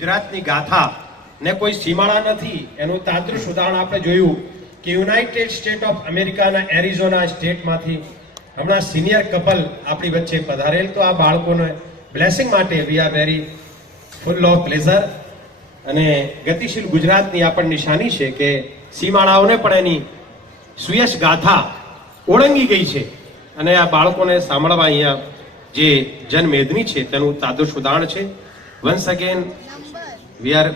ગુજરાતની ગાથા ને કોઈ સીમાડા નથી એનું તાદૃશ ઉદાહરણ આપણે જોયું કે યુનાઇટેડ સ્ટેટ ઓફ અમેરિકાના એરિઝોના સ્ટેટમાંથી હમણાં સિનિયર કપલ આપણી વચ્ચે પધારેલ. તો આ બાળકોને બ્લેસિંગ માટે we are very full of pleasure. અને ગતિશીલ ગુજરાતની આપણ નિશાની છે કે સીમાડાઓને પણ એની સુયશ ગાથા ઓળંગી ગઈ છે. અને આ બાળકોને સાંભળવા અહીંયા જે જનમેદની છે તેનું તાદૃશ ઉદાહરણ છે. Once again we are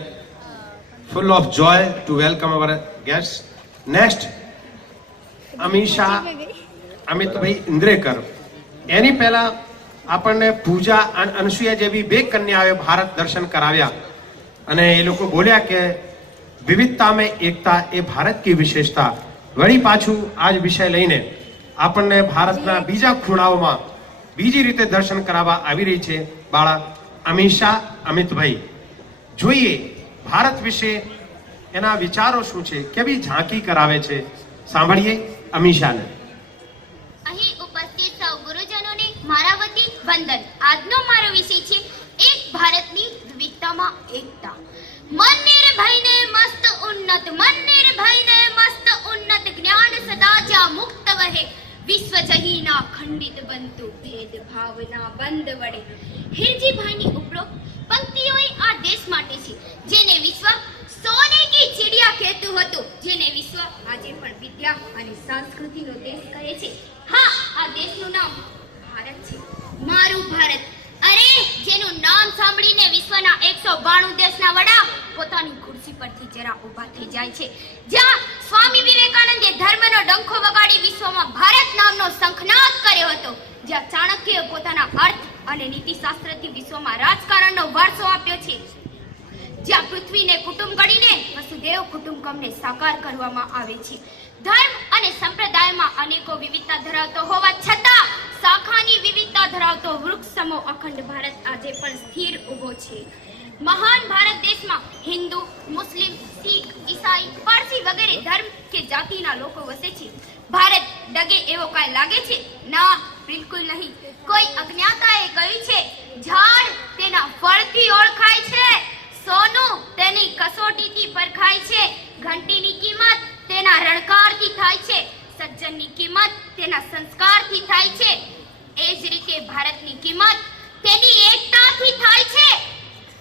full of joy to welcome our guests. Next, Amisha Amitbhai Indrekar. એની પહેલા આપણને પૂજા અને અનસુયા જેવી બે કન્યાઓએ ભારત દર્શન કરાવ્યા અને એ લોકો બોલ્યા કે વિવિધતા મેં એકતા એ ભારત કી વિશેષતા. વળી પાછું આ જ વિષય લઈને આપણને ભારતના બીજા ખૂણાઓમાં બીજી રીતે દર્શન કરાવવા આવી રહી છે બાળા અમીષા અમિતભાઈ. જોઈએ ભારત વિશે એના વિચારો શું છે, કેવી ઝાંકી કરાવે છે. સાંભળીએ અમીષાને. અહીં ઉપસ્થિત સૌ ગુરુજનોને મારા વતી વંદન. આજનો મારો વિષય છે એક ભારતની વિવિધતામાં એકતા. મન નિર્ભયને મસ્ત ઉન્નત, મન નિર્ભયને મસ્ત ઉન્નત, જ્ઞાન સદા જા મુક્ત વહે, વિશ્વ જહીના ખંડિત બનતું, ભેદ ભાવના બંધ વડે. હિરજીભાઈની ઉપરોક્ત પંક્તિઓએ આ દેશ માટે છે જેને વિશ્વ સોને કી ચિડિયા કહેતું હતું, જેને વિશ્વ આજે પણ વિદ્યા અને સંસ્કૃતિનો દેશ કહે છે. હા, આ દેશનું નામ ભારત છે, મારું ભારત. અરે, જેનું નામ સાંભળીને વિશ્વના 192 દેશના વડા પોતાની ખુરશી પરથી જરા ઊભા થઈ જાય છે. જ્યાં સ્વામી વિવેકાનંદે ધર્મનો ડંખો વગાડી વિશ્વમાં ભારત નામનો શંખનાદ કર્યો હતો, જ્યાં ચાણક્યએ પોતાના અર્થ અને નીતિશાસ્ત્રથી વિશ્વમાં રાજકારણનો વારસો આપ્યો છે, જ્યાં પૃથ્વીને કુટુંબ ગણીને વસુદેવ કુટુંબકમને સાકાર કરવામાં આવે છે. ધર્મ અને સંપ્રદાયમાં અનેકો વિવિધતા ધરાવતો હોવા છતાં શાખાની વિવિધતા ધરાવતો વૃક્ષ સમો અખંડ ભારત આજે પણ સ્થિર ઊભો છે. મહાન ભારત દેશમાં હિન્દુ, મુસ્લિમ, શીખ, ઈસાઈ, પારસી વગેરે ધર્મ કે જાતિના લોકો વસે છે. ભારત ડગે એવો કાંઈ લાગે છે? ના, બિલકુલ નહીં. કોઈ અજ્ઞાતાએ કહ્યું છે, ઝાડ તેના ફળથી ઓળખાય છે, સોનું તેની કસોટીથી પરખાય છે, ઘંટીની કિંમત તેના રણકારથી થાય છે, સજ્જનની કિંમત તેના સંસ્કારથી થાય છે. એ જ રીતે ભારતની કિંમત તેની એકતાથી થાય છે.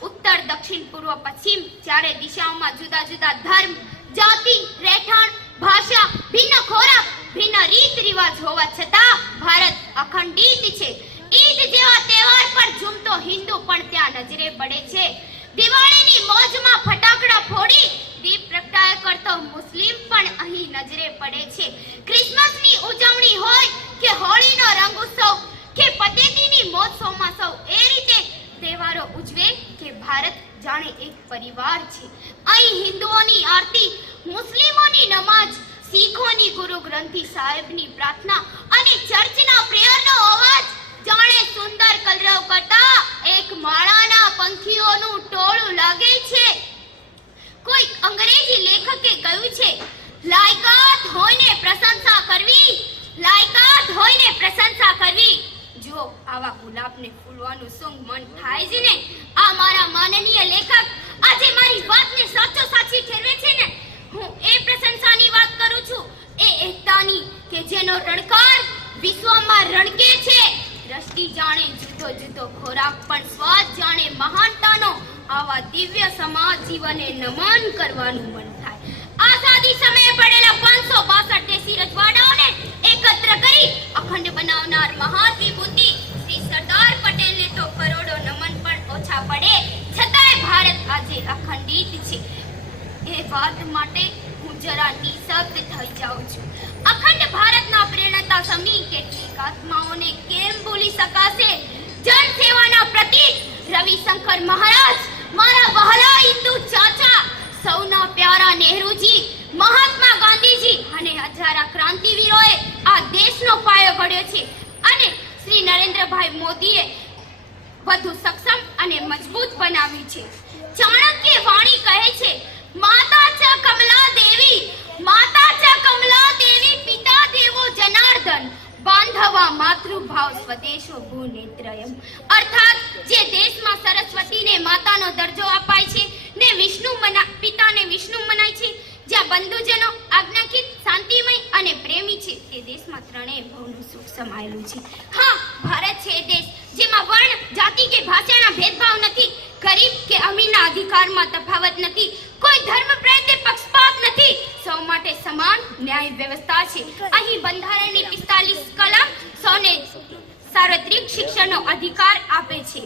ઉત્તર, દક્ષિણ, પૂર્વ, પશ્ચિમ ચારે દિશાઓમાં જુદા જુદા ધર્મ, જાતિ, રહેઠાણ, ભાષા, ભિન્ન ખોરાક, ભિન્ન રીત રિવાજ હોવા છતાં ભારત અખંડિત છે. ઈદ જેવા તહેવાર પર ઝૂમતો હિન્દુ પણ ત્યાં નજરે પડે છે. દિવાળીની મોજમાં ફટાકડા ફોડી દીપ પ્રગટાય કરતો મુસ્લિમ પણ અહીં નજરે પડે છે. ક્રિસમસની ઉજવણી હોય કે હોળીનો રંગ ઉત્સવ કે પતેતીની મહોત્સવમાં સૌ એ રીતે તહેવારો ઉજવે કે ભારત જાણે એક પરિવાર છે. અહીં હિન્દુઓની આરતી, મુસ્લિમોની નમાજ, શીખોની ગુરુ ગ્રંથિ સાહેબની પ્રાર્થના અને ચર્ચના પ્રેયરનો અવાજ જાણે સુંદર કલરવ કરતા એક માળાના પંખીઓનું ટોળું લાગે છે. કોઈ અંગ્રેજી લેખકે કહ્યું છે, લાયકાત હોયને પ્રશંસા કરવી, લાયકાત હોયને પ્રશંસા કરવી. જો આવા ગુલાબને ફૂલવાનું શું મન થાય છે ને. આ મારા માનનીય લેખક આજે મારી વાતને સાચો સાચી ઠેરવે છે ને. હું એ પ્રશંસાની વાત કરું છું, એ એકતાની કે જેનો રણકાર વિશ્વમાં રણકે છે. દ્રષ્ટિ જાણે જુદો જુદો ખોરાક પણ સ્વાદ જાણે મહાનતાનો. આવા દિવ્ય સમાજ જીવને નમન કરવાનું મન થાય. આઝાદી સમયે પડેલા 562 દેશી રજવાડાઓને એકત્ર કરી અખંડ બનાવનાર મહાન વિભૂતિ શ્રી સરદાર પટેલને તો કરોડો નમન પણ ઓછા પડે, છતાંય ભારત આજે અખંડિત છે. એ વાત માટે હું જરા નિશબ્દ થઈ જાઉં છું. અખંડ ભારતના પ્રેરણાતા સમી કેટલીક આત્માઓને કેમ ભૂલી શકાશે? જન સેવાના પ્રતીક રવિશંકર મહારાજ, મારા વહાલા હિન્દુ ચાચા, સૌના પ્યારા નહેરુજી, મહાત્મા ગાંધીજી અને હજારા ક્રાંતિવીરોએ આ દેશનો પાયો ઘડ્યો છે. અને શ્રી નરેન્દ્રભાઈ મોદીએ વધુ સક્ષમ અને મજબૂત બનાવ્યું છે. ચાણક્ય વાણી કહે છે, માતા ચ કમલા દેવી, માતા ચ કમલા દેવી, પિતા દેવો જનાર્દન, બાંધવા માતૃભાવ સ્વદેશો ભૂનેત્રયમ. અર્થાત જે દેશમાં સરસ્વતીને માતાનો દરજ્જો અપાય છે અને વિષ્ણુ મનાય છે, જ્યાં બંધુજનો આજ્ઞાકીત, શાંતિમય અને પ્રેમી છે, તે દેશમાં ત્રણેય ભવનું સુખ સમાયેલું છે. હા, ભારત છે એ દેશ જેમાં વર્ણ, જાતિ કે ભાષાના ભેદભાવ નથી, ગરીબ કે અમીરના અધિકારમાં તફાવત નથી, કોઈ ધર્મ પ્રત્યે પક્ષપાત નથી, સૌ માટે સમાન ન્યાય વ્યવસ્થા છે. અહીં બંધારણની 45 કલમ સૌને સાર્વત્રિક શિક્ષણનો અધિકાર આપે છે.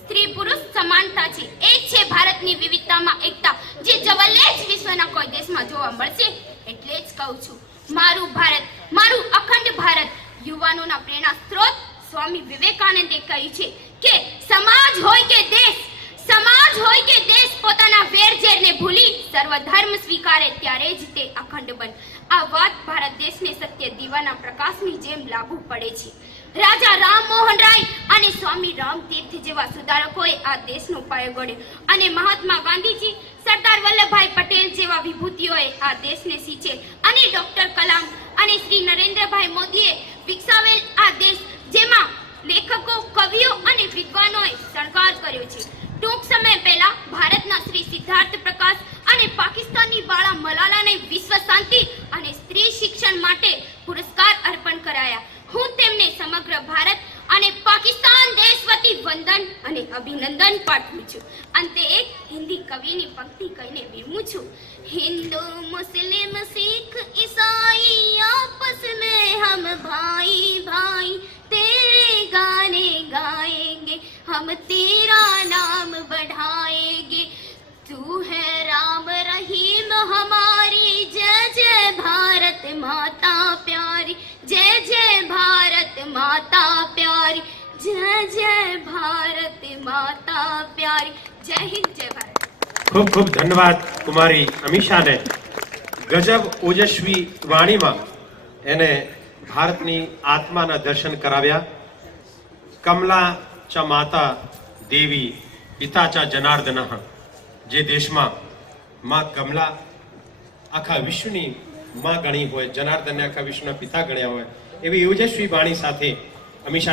સ્ત્રી પુરુષ સમાનતા છે. એ જ છે ભારતની વિવિધતામાં એકતા, જે જવલ્લે જ વિશ્વના કોઈ દેશમાં જોવા મળશે. એટલે જ કહું છું, મારું ભારત, મારું અખંડ ભારત. યુવાનોના પ્રેરણા સ્ત્રોત સ્વામી વિવેકાનંદે કહ્યું છે કે સમાજ હોય કે દેશ, સમાજ હોય કે દેશ પોતાના વેરઝેરને ભૂલી સર્વધર્મ સ્વીકારે ત્યારે જ તે અખંડ બને. આ વાત ભારત દેશને સત્ય દીવાના પ્રકાશની જેમ લાગુ પડે છે. રાજા રામ મોહન રાય અને સ્વામી રામતીર્થ જેવા સુધારકોએ આ દેશનો પાયો ગળ્યો અને મહાત્મા ગાંધીજી, સરદાર વલ્લભભાઈ પટેલ જેવા વિભૂતિઓએ આ દેશને સિંચેલ અને ડોક્ટર કલામ અને શ્રી નરેન્દ્રભાઈ મોદીએ વિકસાવેલ આ દેશ, જેમાં લેખકો, કવિઓ અને વિદ્વાનોએ શણગાર કર્યો છે. ટૂંક સમય પહેલા ભારતના શ્રી સિદ્ધાર્થ પ્રકાશ અને પાકિસ્તાનની બાળા મલાલાને વિશ્વ શાંતિ અને સ્ત્રી શિક્ષણ માટે પુરસ્કાર અર્પણ કરાયા. હું તેમને સમગ્ર ભારત અને પાકિસ્તાન દેશ વતી વંદન અને અભિનંદન પાઠવું છું. અંતે એક હિન્દી કવિની પંક્તિ કહીને વિરમું છું. हिंदू मुस्लिम सिख ईसाई आपस में हम भाई भाई तेरे गाने गाएंगे, हम तेरा नाम बढ़ाएंगे. तू है राम रहीम हमारी, जय जय भारत माता प्यारी, जय जय भारत माता प्यारी, जय जय भारत माता प्यारी. जय हिंद, जय भारत. ખૂબ ખૂબ ધન્યવાદ કુમારી અમીષાને. ગજબ ઓજસ્વી વાણીમાં એને ભારતની આત્માના દર્શન કરાવ્યા. કમલા ચ માતા દેવી પિતા ચ જનાર્દન. જે દેશમાં માં કમલા આખા વિશ્વની માં ગણી હોય, જનાર્દનને આખા વિશ્વના પિતા ગણ્યા હોય, એવી ઓજસ્વી વાણી સાથે અમીષા